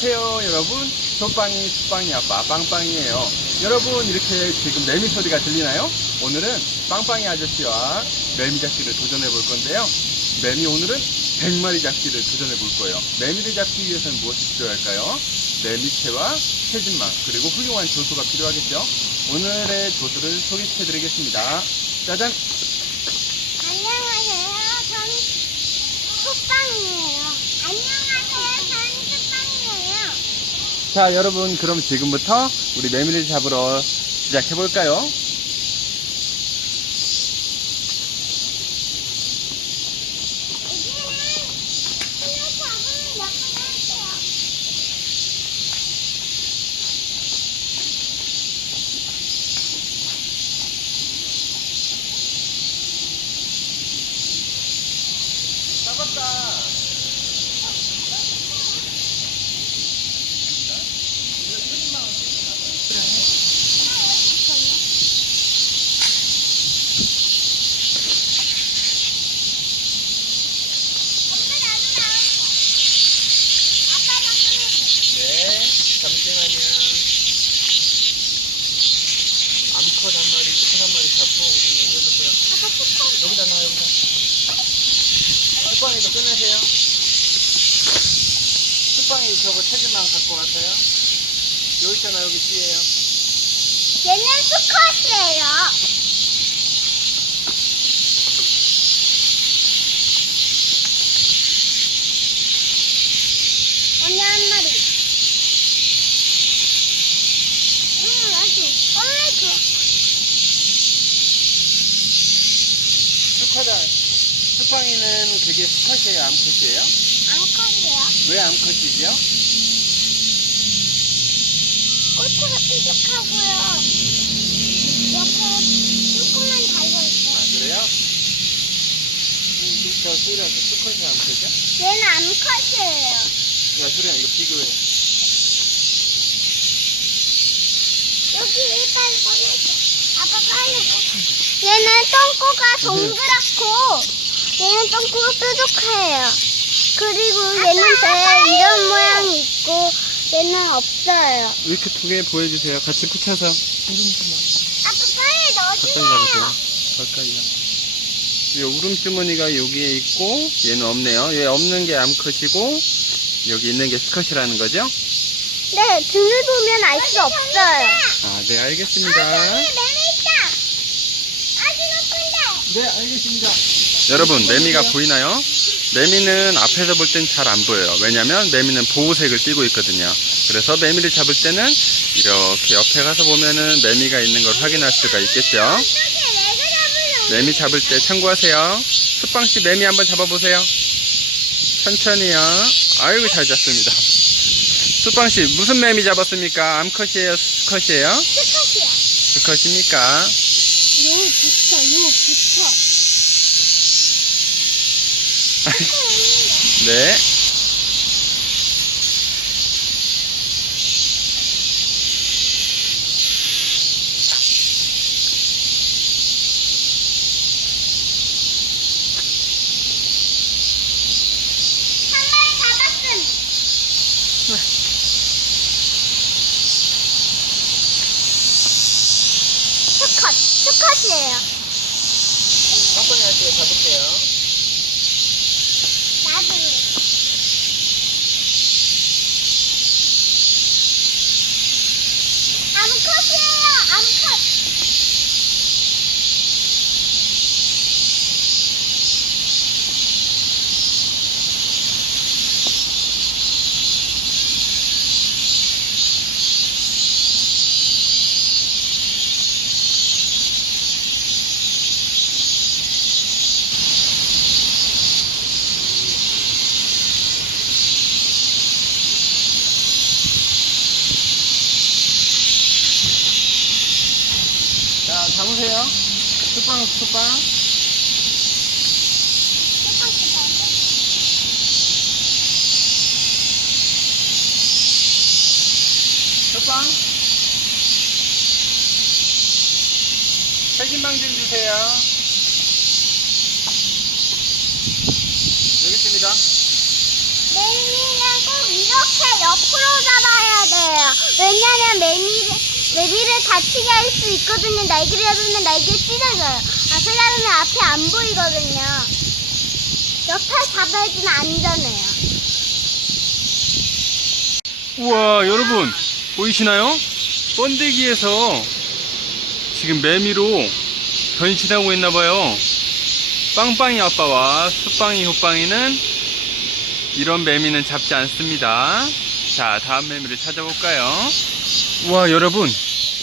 안녕하세요 여러분. 소빵이 수빵이 아빠 빵빵이에요. 여러분 이렇게 지금 매미 소리가 들리나요? 오늘은 빵빵이 아저씨와 매미 잡기를 도전해 볼 건데요. 매미 오늘은 100마리 잡기를 도전해 볼 거예요. 매미를 잡기 위해서는 무엇이 필요할까요? 매미채와 새진망 그리고 훌륭한 조수가 필요하겠죠? 오늘의 조수를 소개해 드리겠습니다. 짜잔 안녕하세요. 저는 솥빵이에요. 안녕하세요. 저는 솥빵이에요. 자 여러분 그럼 지금부터 우리 매미를 잡으러 시작해 볼까요? 여기는 손을 잡으면 몇 번 할게요. 잡았다 엄마 나도 나올게. 아빠 나도 네, 잠시만요. 암컷 한 마리, 수컷 한 마리 잡고 우선 여기보세요. 아빠 스콘. 여기다 놔, 여기다. 수빵이도 끊으세요. 수빵이 저거 체질만 갖고 가세요. 여기 있잖아, 여기 뒤에요. 얘는 수컷이에요. 언니 한 마리. 응, 나도. 엄마 줘. 수컷아, 수빵이는 그게 수컷이에요, 암컷이에요? 암컷이에요. 왜 암컷이죠? 꼬투가 뾰족하고요. 옆에 조금만 달려있어요. 아, 그래요? 저 수리야, 그 수컷이 암컷이야? 얘는 암컷이에요. 야, 수리야, 이거 비교해. 여기 빨리 꺼내줘. 아빠 빨리 꺼. 얘는 똥꼬가 동그랗고 얘는 똥꼬가 뾰족해요. 그리고 얘는 배 이런 모양이 있고 얘는 없어요. 이렇게 두 개 보여주세요. 같이 붙여서. 아빠 빨리 가까이 넣어주세요. 가보세요. 가까이요. 이 울음주머니가 여기에 있고 얘는 없네요. 얘 없는 게 암컷이고 여기 있는 게 수컷이라는 거죠? 네, 등을 보면 알 수 없어요. 아, 네, 알겠습니다. 매미 있다. 아주 높은데. 네, 알겠습니다. 여러분, 매미가 보이나요? 매미는 앞에서 볼 땐 잘 안 보여요. 왜냐면 매미는 보호색을 띠고 있거든요. 그래서 매미를 잡을 때는 이렇게 옆에 가서 보면은 매미가 있는 걸 확인할 수가 있겠죠? 매미 잡을 때 참고하세요. 수빵씨 매미 한번 잡아보세요. 천천히요. 아이고 잘 잡습니다. 수빵씨 무슨 매미 잡았습니까? 암컷이에요? 수컷이에요? 스컷이야. 수컷입니까? 요 붙어, 요 붙어. 네. 한 마리 잡았음. 수컷, 수컷이에요. 깜빡이 할게요. 잡을게요. 나도. 암컷이에요, 암컷. 자, 잡으세요. 수빵, 수빵. 수빵. 책임방 좀 주세요. 여기 있습니다. 매미는 꼭 이렇게 옆으로 잡아야 돼요. 왜냐면 매미를, 매미를 다치게 할 수 있거든요. 날개를 잡으면 날개 찢어져요. 앞에 잡으면 앞이 안 보이거든요. 옆에 잡아야지만 안전해요. 우와, 여러분, 보이시나요? 번데기에서 지금 매미로 변신하고 있나봐요. 빵빵이 아빠와 수빵이 호빵이는 이런 매미는 잡지 않습니다. 자, 다음 매미를 찾아볼까요? 우와, 여러분.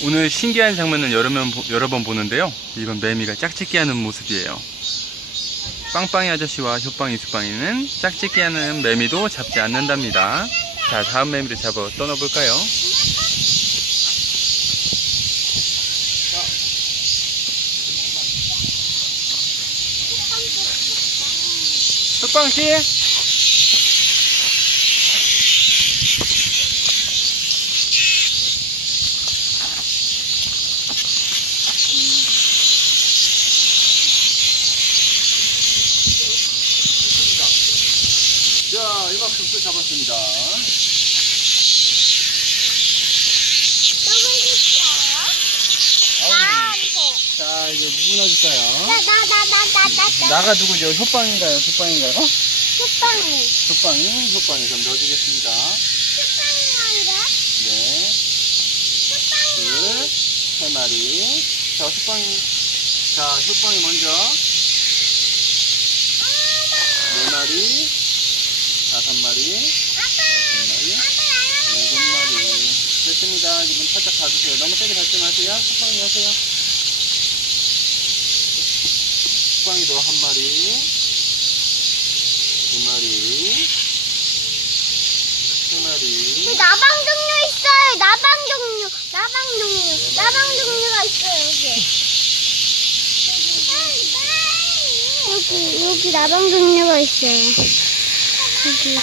오늘 신기한 장면을 여러, 번, 보- 여러 번 보는데요. 이건 매미가 짝짓기 하는 모습이에요. 빵빵이 아저씨와 효빵이 수빵이는 짝짓기 하는 매미도 잡지 않는답니다. 자, 다음 매미를 잡아 떠나볼까요? 수빵씨? 또 잡았습니다. 자, 이제 누구 놔줄까요? 나, 나, 나, 나, 나, 나, 나. 나가 누구죠? 효빵인가요? 효빵인가요? 어? 효빵이, 효빵이 좀 넣어주겠습니다. 네. 둘, 세 마리. 자, 효빵이. 자, 효빵이 먼저. 네 마리, 다섯 마리, 아빠. 여섯 마리, 일곱 마리. 됐습니다. 이제 문 살짝 닫으세요. 너무 세게 닫지 마세요. 효빵이 하세요. 효빵이도 한 마리, 두 마리, 세 마리. 여기 나방 종류 있어요. 나방 종류. 나방 종류. 나방 종류가 있어요, 여기. 여기, 여기 나방 종류가 있어요. 여기.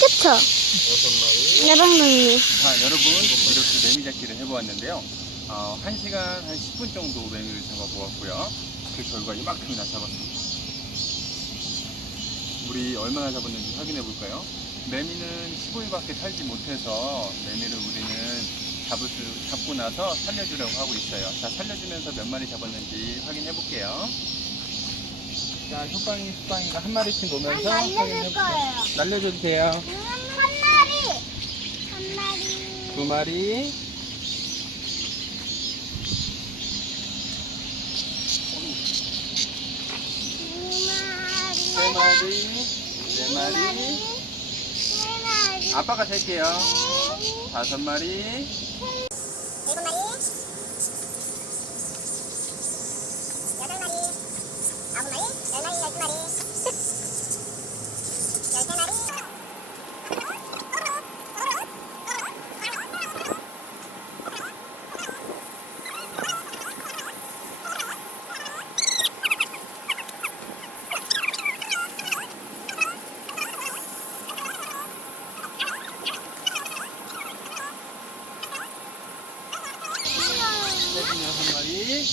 그쵸? 종류. 자, 여러분, 이렇게 매미 잡기를 해보았는데요. 어, 1시간 한 10분 정도 매미를 잡아보았고요. 그 결과 이만큼이나 잡았습니다. 우리 얼마나 잡았는지 확인해 볼까요? 매미는 15일밖에 살지 못해서 매미를 우리는 잡을 수, 잡고 나서 살려주려고 하고 있어요. 자, 살려주면서 몇 마리 잡았는지 확인해 볼게요. 자, 효빵이, 수빵이가 한 마리씩 난 놓으면서 날려줄. 거예요. 날려줘도 돼요. 한 마리. 한 마리. 두 마리. 두세 마리. 마리, 네 마리. 세 마리. 아빠가 셀게요. 다섯 마리, 일곱 마리. 여덟 마리. 아홉 마리. 열 마리, 열두 마리. 열세 마리. 여섯 마리,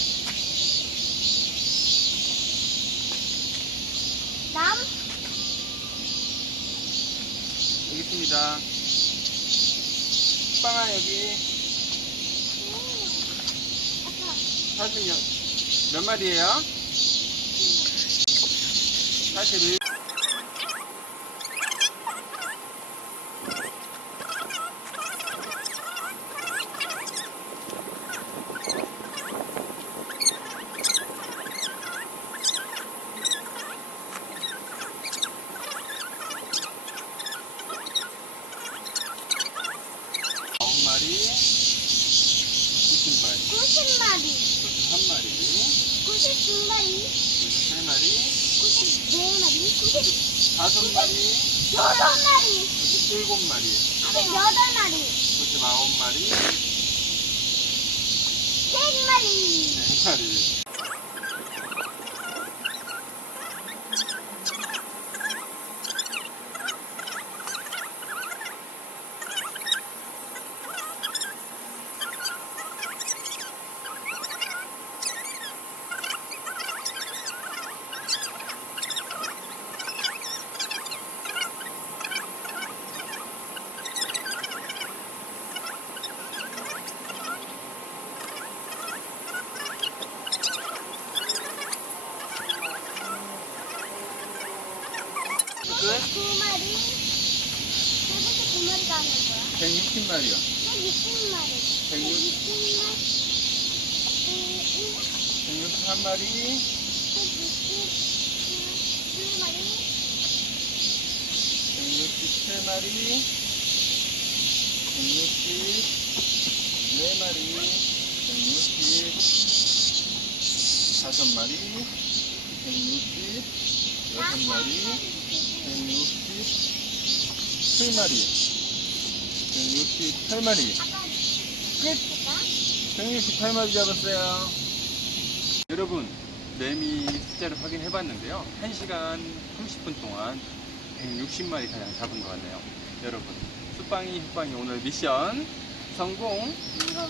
남. 여기 있습니다. 빵아 여기 사십 몇, 몇 마리예요? 41. 아홉 마리, 구십 마리, 구십 마리. 구십 한 마리, 구십두 마리. 구십 세 마리, 구십네 마리. 구십 다섯 마리, 여덟 마리. 구십 일곱 마리, 여덟 마리. 구십 아홉 마리, 백 마리. 네 마리. 마리. 160마리요. 160마리. 160마리. 163마리, 160마리. 167마리, 164마리, 165마리, 166마리, 167마리, 168마리. 끝! 168마리 잡았어요. 여러분, 매미 숫자를 확인해 봤는데요. 1시간 30분 동안 160마리 가량 잡은 것 같네요. 여러분, 숯방이 흑방이 오늘 미션 성공! 이거